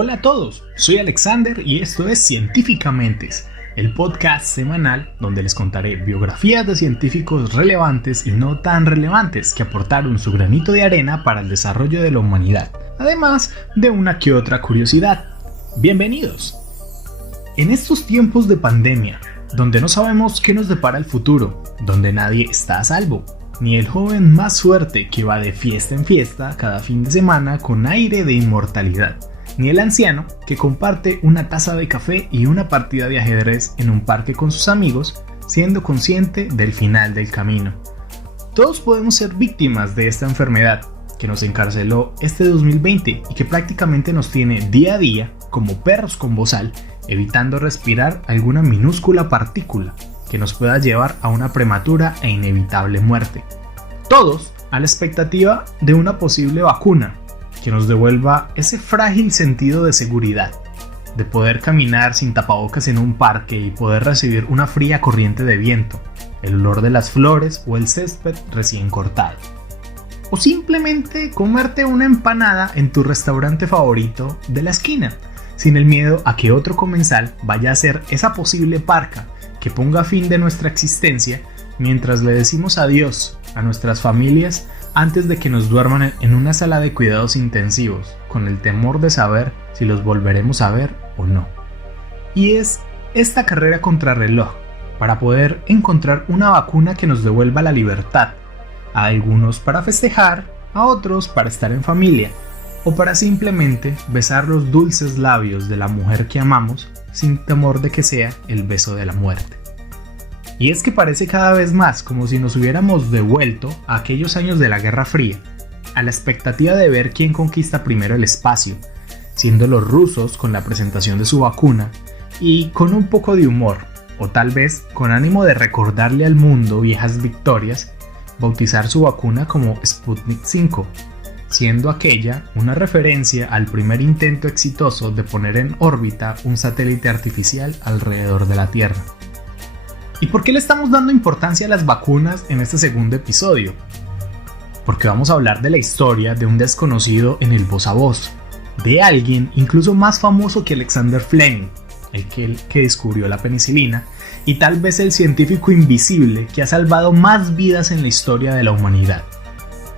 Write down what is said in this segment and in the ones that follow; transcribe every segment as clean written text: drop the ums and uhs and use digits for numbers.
Hola a todos, soy Alexander y esto es Científicamentes, el podcast semanal donde les contaré biografías de científicos relevantes y no tan relevantes que aportaron su granito de arena para el desarrollo de la humanidad, además de una que otra curiosidad. Bienvenidos. En estos tiempos de pandemia, donde no sabemos qué nos depara el futuro, donde nadie está a salvo, ni el joven más fuerte que va de fiesta en fiesta cada fin de semana con aire de inmortalidad, ni el anciano que comparte una taza de café y una partida de ajedrez en un parque con sus amigos, siendo consciente del final del camino. Todos podemos ser víctimas de esta enfermedad que nos encarceló este 2020 y que prácticamente nos tiene día a día como perros con bozal, evitando respirar alguna minúscula partícula que nos pueda llevar a una prematura e inevitable muerte. Todos a la expectativa de una posible vacuna que nos devuelva ese frágil sentido de seguridad, de poder caminar sin tapabocas en un parque y poder recibir una fría corriente de viento, el olor de las flores o el césped recién cortado. O simplemente comerte una empanada en tu restaurante favorito de la esquina, sin el miedo a que otro comensal vaya a ser esa posible parca que ponga fin de nuestra existencia mientras le decimos adiós a nuestras familias antes de que nos duerman en una sala de cuidados intensivos, con el temor de saber si los volveremos a ver o no. Y es esta carrera contrarreloj para poder encontrar una vacuna que nos devuelva la libertad, a algunos para festejar, a otros para estar en familia, o para simplemente besar los dulces labios de la mujer que amamos sin temor de que sea el beso de la muerte. Y es que parece cada vez más como si nos hubiéramos devuelto a aquellos años de la Guerra Fría, a la expectativa de ver quién conquista primero el espacio, siendo los rusos con la presentación de su vacuna y con un poco de humor, o tal vez con ánimo de recordarle al mundo viejas victorias, bautizar su vacuna como Sputnik 5, siendo aquella una referencia al primer intento exitoso de poner en órbita un satélite artificial alrededor de la Tierra. ¿Y por qué le estamos dando importancia a las vacunas en este segundo episodio? Porque vamos a hablar de la historia de un desconocido en el voz a voz, de alguien incluso más famoso que Alexander Fleming, el que descubrió la penicilina, y tal vez el científico invisible que ha salvado más vidas en la historia de la humanidad.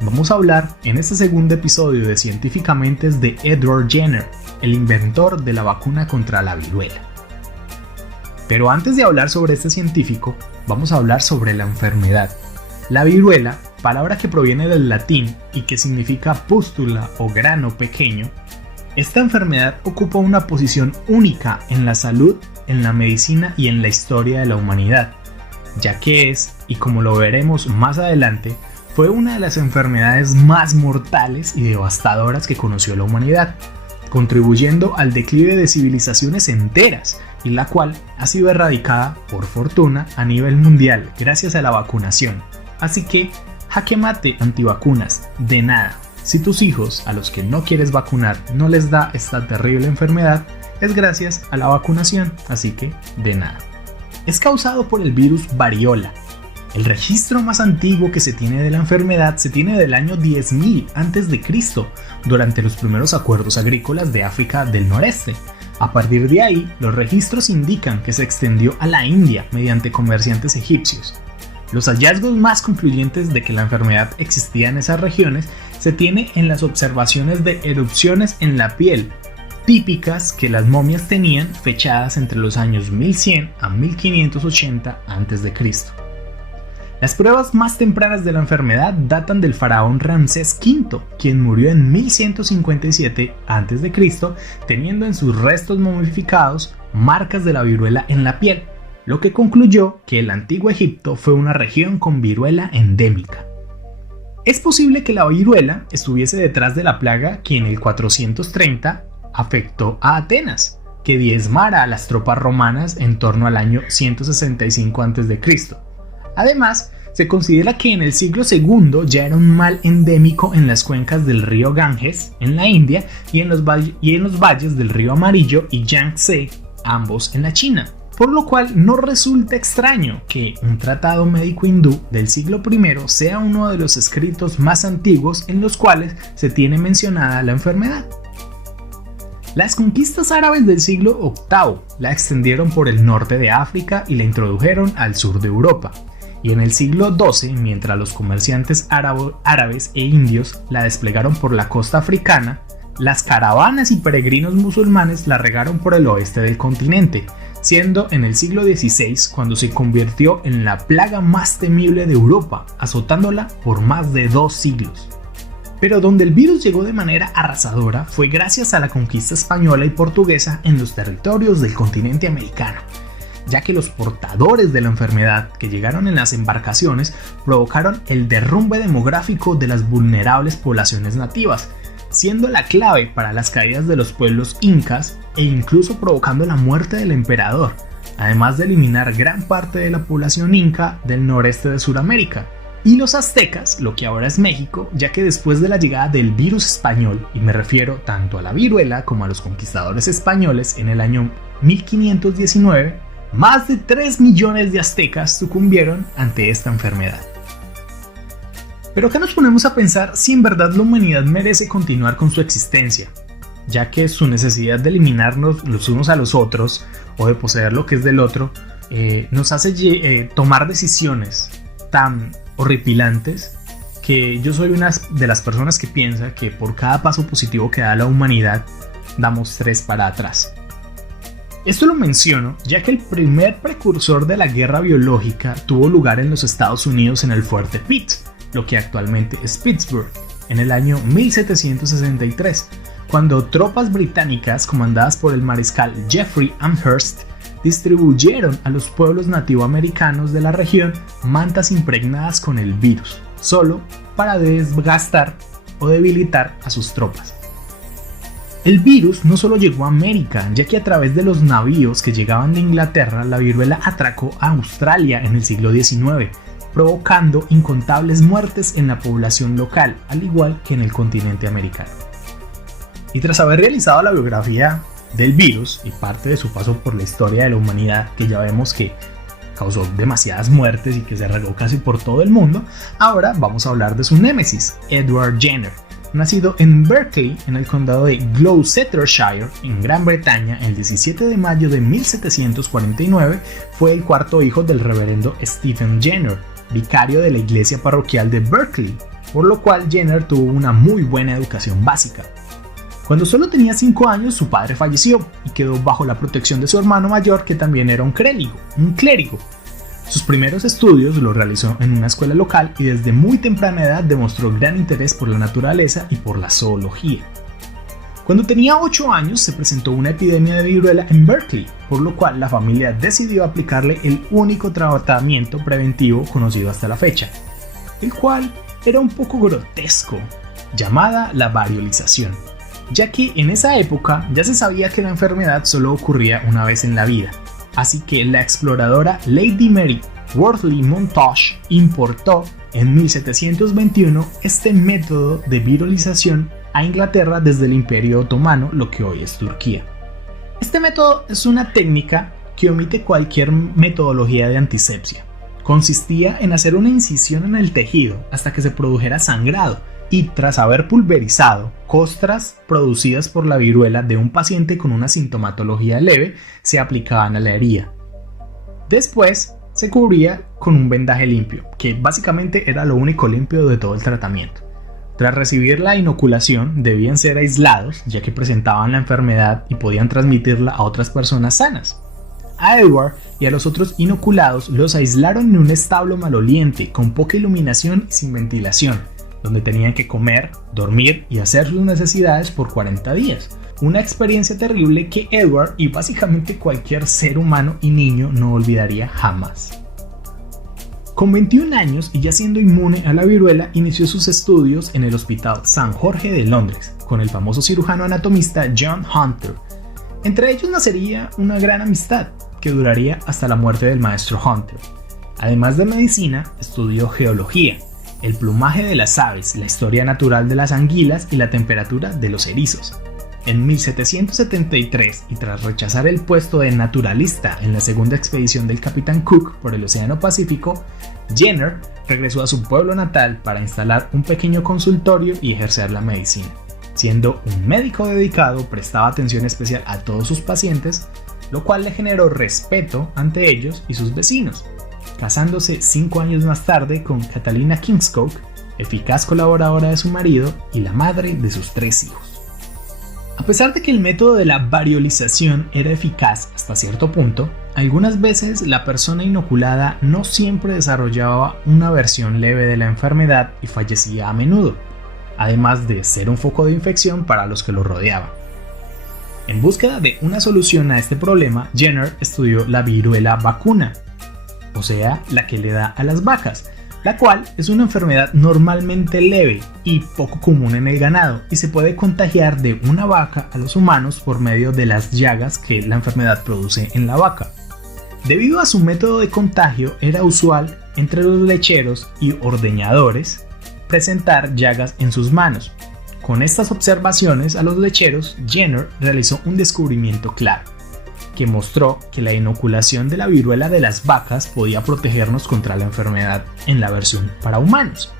Vamos a hablar en este segundo episodio de Científicamente de Edward Jenner, el inventor de la vacuna contra la viruela. Pero antes de hablar sobre este científico, vamos a hablar sobre la enfermedad. La viruela, palabra que proviene del latín y que significa pústula o grano pequeño, esta enfermedad ocupa una posición única en la salud, en la medicina y en la historia de la humanidad, ya que es, y como lo veremos más adelante, fue una de las enfermedades más mortales y devastadoras que conoció la humanidad, contribuyendo al declive de civilizaciones enteras, y la cual ha sido erradicada, por fortuna, a nivel mundial gracias a la vacunación. Así que, jaque mate antivacunas, de nada. Si tus hijos, a los que no quieres vacunar, no les da esta terrible enfermedad, es gracias a la vacunación, así que, de nada. Es causado por el virus variola. El registro más antiguo que se tiene de la enfermedad se tiene del año 10.000 a.C., durante los primeros acuerdos agrícolas de África del Noreste. A partir de ahí, los registros indican que se extendió a la India mediante comerciantes egipcios. Los hallazgos más concluyentes de que la enfermedad existía en esas regiones se tiene en las observaciones de erupciones en la piel, típicas que las momias tenían fechadas entre los años 1100 a 1580 a.C. Las pruebas más tempranas de la enfermedad datan del faraón Ramsés V, quien murió en 1157 a.C., teniendo en sus restos momificados marcas de la viruela en la piel, lo que concluyó que el antiguo Egipto fue una región con viruela endémica. Es posible que la viruela estuviese detrás de la plaga que en el 430 afectó a Atenas, que diezmara a las tropas romanas en torno al año 165 a.C. Además, se considera que en el siglo II ya era un mal endémico en las cuencas del río Ganges, en la India, y en los valles del río Amarillo y Yangtze, ambos en la China. Por lo cual no resulta extraño que un tratado médico hindú del siglo I sea uno de los escritos más antiguos en los cuales se tiene mencionada la enfermedad. Las conquistas árabes del siglo VIII la extendieron por el norte de África y la introdujeron al sur de Europa. Y en el siglo XII, mientras los comerciantes árabes e indios la desplegaron por la costa africana, las caravanas y peregrinos musulmanes la regaron por el oeste del continente, siendo en el siglo XVI cuando se convirtió en la plaga más temible de Europa, azotándola por más de 2 siglos. Pero donde el virus llegó de manera arrasadora fue gracias a la conquista española y portuguesa en los territorios del continente americano, ya que los portadores de la enfermedad que llegaron en las embarcaciones provocaron el derrumbe demográfico de las vulnerables poblaciones nativas, siendo la clave para las caídas de los pueblos incas e incluso provocando la muerte del emperador, además de eliminar gran parte de la población inca del noreste de Sudamérica. Y los aztecas, lo que ahora es México, ya que después de la llegada del virus español, y me refiero tanto a la viruela como a los conquistadores españoles en el año 1519, más de 3 millones de aztecas sucumbieron ante esta enfermedad. Pero acá nos ponemos a pensar si en verdad la humanidad merece continuar con su existencia, ya que su necesidad de eliminarnos los unos a los otros o de poseer lo que es del otro nos hace tomar decisiones tan horripilantes que yo soy una de las personas que piensa que por cada paso positivo que da la humanidad damos 3 para atrás. Esto lo menciono ya que el primer precursor de la guerra biológica tuvo lugar en los Estados Unidos en el Fuerte Pitt, lo que actualmente es Pittsburgh, en el año 1763, cuando tropas británicas comandadas por el mariscal Jeffrey Amherst distribuyeron a los pueblos nativoamericanos de la región mantas impregnadas con el virus, solo para desgastar o debilitar a sus tropas. El virus no solo llegó a América, ya que a través de los navíos que llegaban de Inglaterra, la viruela atracó a Australia en el siglo XIX, provocando incontables muertes en la población local, al igual que en el continente americano. Y tras haber realizado la biografía del virus y parte de su paso por la historia de la humanidad, que ya vemos que causó demasiadas muertes y que se regó casi por todo el mundo, ahora vamos a hablar de su némesis, Edward Jenner. Nacido en Berkeley, en el condado de Gloucestershire, en Gran Bretaña, el 17 de mayo de 1749, fue el cuarto hijo del reverendo Stephen Jenner, vicario de la iglesia parroquial de Berkeley, por lo cual Jenner tuvo una muy buena educación básica. Cuando solo tenía 5 años, su padre falleció y quedó bajo la protección de su hermano mayor, que también era un clérigo. Sus primeros estudios los realizó en una escuela local y desde muy temprana edad demostró gran interés por la naturaleza y por la zoología. Cuando tenía 8 años se presentó una epidemia de viruela en Berkeley, por lo cual la familia decidió aplicarle el único tratamiento preventivo conocido hasta la fecha, el cual era un poco grotesco, llamada la variolización, ya que en esa época ya se sabía que la enfermedad solo ocurría una vez en la vida, así que la exploradora Lady Mary Wortley Montagu importó en 1721 este método de virolización a Inglaterra desde el Imperio Otomano, lo que hoy es Turquía. Este método es una técnica que omite cualquier metodología de antisepsia. Consistía en hacer una incisión en el tejido hasta que se produjera sangrado y, tras haber pulverizado costras producidas por la viruela de un paciente con una sintomatología leve, se aplicaban a la herida. Después se cubría con un vendaje limpio, que básicamente era lo único limpio de todo el tratamiento. Tras recibir la inoculación debían ser aislados, ya que presentaban la enfermedad y podían transmitirla a otras personas sanas. A Edward y a los otros inoculados los aislaron en un establo maloliente, con poca iluminación y sin ventilación, donde tenían que comer, dormir y hacer sus necesidades por 40 días. Una experiencia terrible que Edward y básicamente cualquier ser humano y niño no olvidaría jamás. Con 21 años y ya siendo inmune a la viruela, inició sus estudios en el Hospital San Jorge de Londres, con el famoso cirujano anatomista John Hunter. Entre ellos nacería una gran amistad, que duraría hasta la muerte del maestro Hunter. Además de medicina, estudió geología, el plumaje de las aves, la historia natural de las anguilas y la temperatura de los erizos. En 1773, y tras rechazar el puesto de naturalista en la segunda expedición del capitán Cook por el Océano Pacífico, Jenner regresó a su pueblo natal para instalar un pequeño consultorio y ejercer la medicina. Siendo un médico dedicado, prestaba atención especial a todos sus pacientes, lo cual le generó respeto ante ellos y sus vecinos, casándose 5 años más tarde con Catalina Kingscote, eficaz colaboradora de su marido y la madre de sus 3 hijos. A pesar de que el método de la variolización era eficaz hasta cierto punto, algunas veces la persona inoculada no siempre desarrollaba una versión leve de la enfermedad y fallecía a menudo, además de ser un foco de infección para los que lo rodeaban. En búsqueda de una solución a este problema, Jenner estudió la viruela vacuna, o sea, la que le da a las vacas, la cual es una enfermedad normalmente leve y poco común en el ganado y se puede contagiar de una vaca a los humanos por medio de las llagas que la enfermedad produce en la vaca. Debido a su método de contagio, era usual entre los lecheros y ordeñadores presentar llagas en sus manos. Con estas observaciones a los lecheros, Jenner realizó un descubrimiento claro, que mostró que la inoculación de la viruela de las vacas podía protegernos contra la enfermedad en la versión para humanos.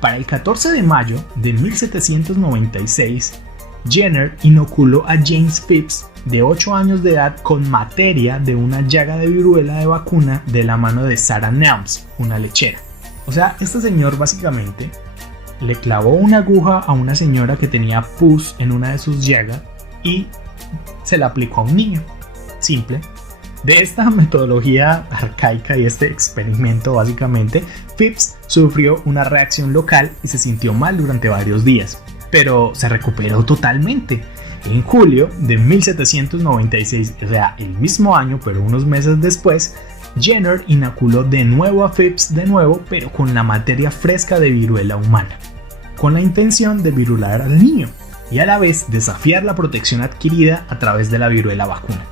Para el 14 de mayo de 1796, Jenner inoculó a James Phipps, de 8 años de edad, con materia de una llaga de viruela de vacuna de la mano de Sarah Nelms, una lechera. O sea, este señor básicamente le clavó una aguja a una señora que tenía pus en una de sus llagas y se la aplicó a un niño. Simple. De esta metodología arcaica y este experimento básicamente, Phipps sufrió una reacción local y se sintió mal durante varios días, pero se recuperó totalmente. En julio de 1796, o sea, el mismo año pero unos meses después, Jenner inoculó de nuevo a Phipps pero con la materia fresca de viruela humana, con la intención de virular al niño y a la vez desafiar la protección adquirida a través de la viruela vacuna.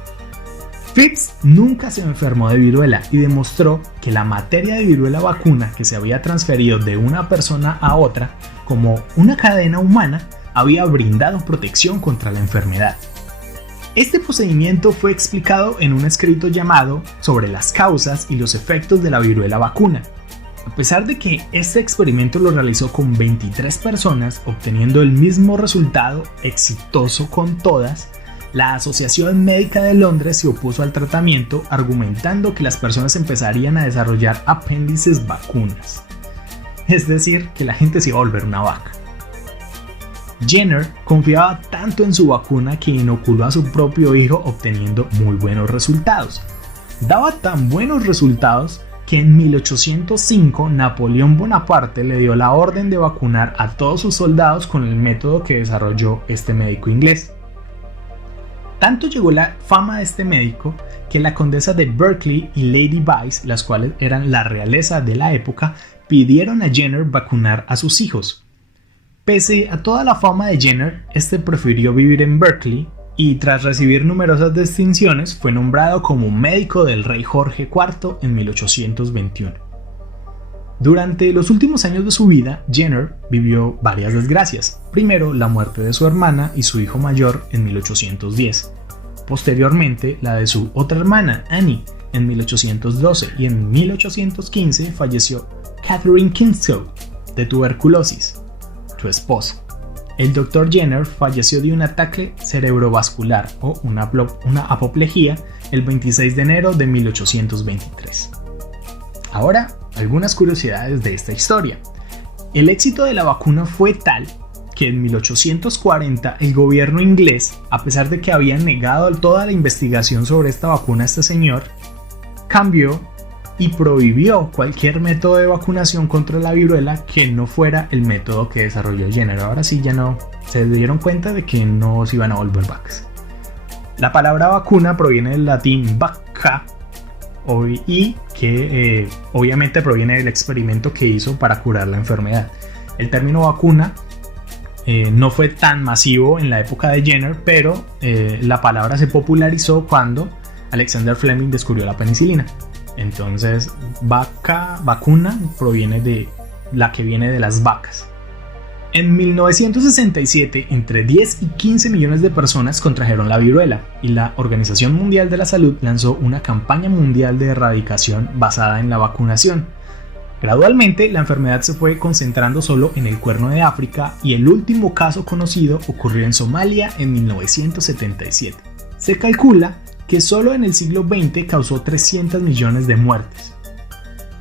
Phipps nunca se enfermó de viruela y demostró que la materia de viruela vacuna que se había transferido de una persona a otra como una cadena humana había brindado protección contra la enfermedad. Este procedimiento fue explicado en un escrito llamado Sobre las causas y los efectos de la viruela vacuna. A pesar de que este experimento lo realizó con 23 personas, obteniendo el mismo resultado exitoso con todas, la Asociación Médica de Londres se opuso al tratamiento, argumentando que las personas empezarían a desarrollar apéndices vacunas. Es decir, que la gente se iba a volver una vaca. Jenner confiaba tanto en su vacuna que inoculó a su propio hijo, obteniendo muy buenos resultados. Daba tan buenos resultados que en 1805 Napoleón Bonaparte le dio la orden de vacunar a todos sus soldados con el método que desarrolló este médico inglés. Tanto llegó la fama de este médico que la condesa de Berkeley y Lady Vice, las cuales eran la realeza de la época, pidieron a Jenner vacunar a sus hijos. Pese a toda la fama de Jenner, este prefirió vivir en Berkeley y tras recibir numerosas distinciones fue nombrado como médico del rey Jorge IV en 1821. Durante los últimos años de su vida, Jenner vivió varias desgracias. Primero, la muerte de su hermana y su hijo mayor en 1810. Posteriormente, la de su otra hermana, Annie, en 1812, y en 1815 falleció Catherine Kingscote de tuberculosis, su esposa. El Dr. Jenner falleció de un ataque cerebrovascular o una apoplejía el 26 de enero de 1823. Ahora, algunas curiosidades de esta historia. El éxito de la vacuna fue tal que en 1840 el gobierno inglés, a pesar de que había negado toda la investigación sobre esta vacuna a este señor, cambió y prohibió cualquier método de vacunación contra la viruela que no fuera el método que desarrolló Jenner. Ahora sí ya no se dieron cuenta de que no se iban a volver vacas. La palabra vacuna proviene del latín vacca y que obviamente proviene del experimento que hizo para curar la enfermedad. El término vacuna no fue tan masivo en la época de Jenner, pero la palabra se popularizó cuando Alexander Fleming descubrió la penicilina. Entonces, vacuna proviene de la que viene de las vacas. En 1967, entre 10 y 15 millones de personas contrajeron la viruela y la Organización Mundial de la Salud lanzó una campaña mundial de erradicación basada en la vacunación. Gradualmente, la enfermedad se fue concentrando solo en el Cuerno de África y el último caso conocido ocurrió en Somalia en 1977. Se calcula que solo en el siglo XX causó 300 millones de muertes.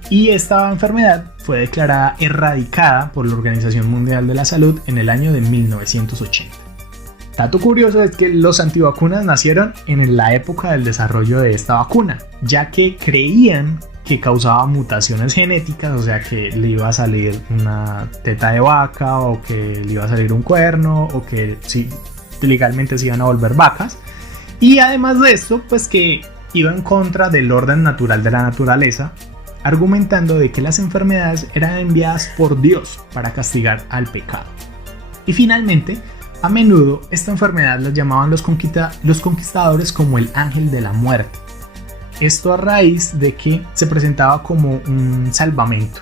Y esta enfermedad fue declarada erradicada por la Organización Mundial de la Salud en el año de 1980. Dato curioso es que los antivacunas nacieron en la época del desarrollo de esta vacuna, ya que creían que causaba mutaciones genéticas, o sea que le iba a salir una teta de vaca o que le iba a salir un cuerno o que sí, legalmente se iban a volver vacas. Y además de esto, pues que iba en contra del orden natural de la naturaleza, argumentando de que las enfermedades eran enviadas por Dios para castigar al pecado. Y finalmente, a menudo esta enfermedad la llamaban los conquistadores como el ángel de la muerte. Esto a raíz de que se presentaba como un salvamento,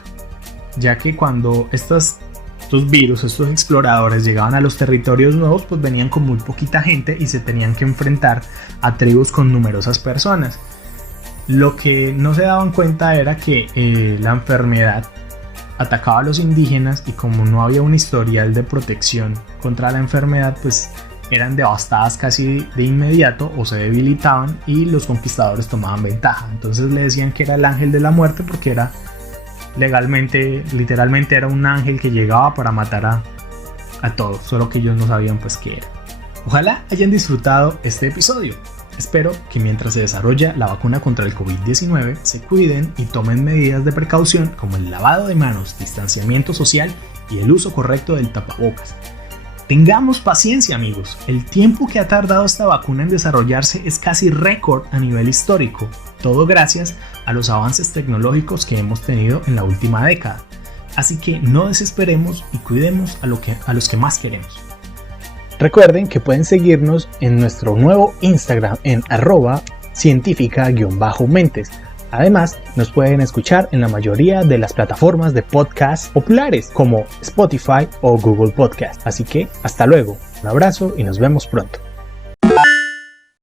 ya que cuando estos virus, estos exploradores llegaban a los territorios nuevos, pues venían con muy poquita gente y se tenían que enfrentar a tribus con numerosas personas. Lo que no se daban cuenta era que la enfermedad atacaba a los indígenas y como no había un historial de protección contra la enfermedad, pues eran devastadas casi de inmediato o se debilitaban y los conquistadores tomaban ventaja. Entonces le decían que era el ángel de la muerte porque era legalmente, literalmente era un ángel que llegaba para matar a todos, solo que ellos no sabían pues qué era. Ojalá hayan disfrutado este episodio. Espero que mientras se desarrolla la vacuna contra el COVID-19 se cuiden y tomen medidas de precaución como el lavado de manos, distanciamiento social y el uso correcto del tapabocas. Tengamos paciencia, amigos. El tiempo que ha tardado esta vacuna en desarrollarse es casi récord a nivel histórico, todo gracias a los avances tecnológicos que hemos tenido en la última década. Así que no desesperemos y cuidemos a los que más queremos. Recuerden que pueden seguirnos en nuestro nuevo Instagram en @cientifica_mentes. Además, nos pueden escuchar en la mayoría de las plataformas de podcast populares como Spotify o Google Podcast. Así que, hasta luego, un abrazo y nos vemos pronto.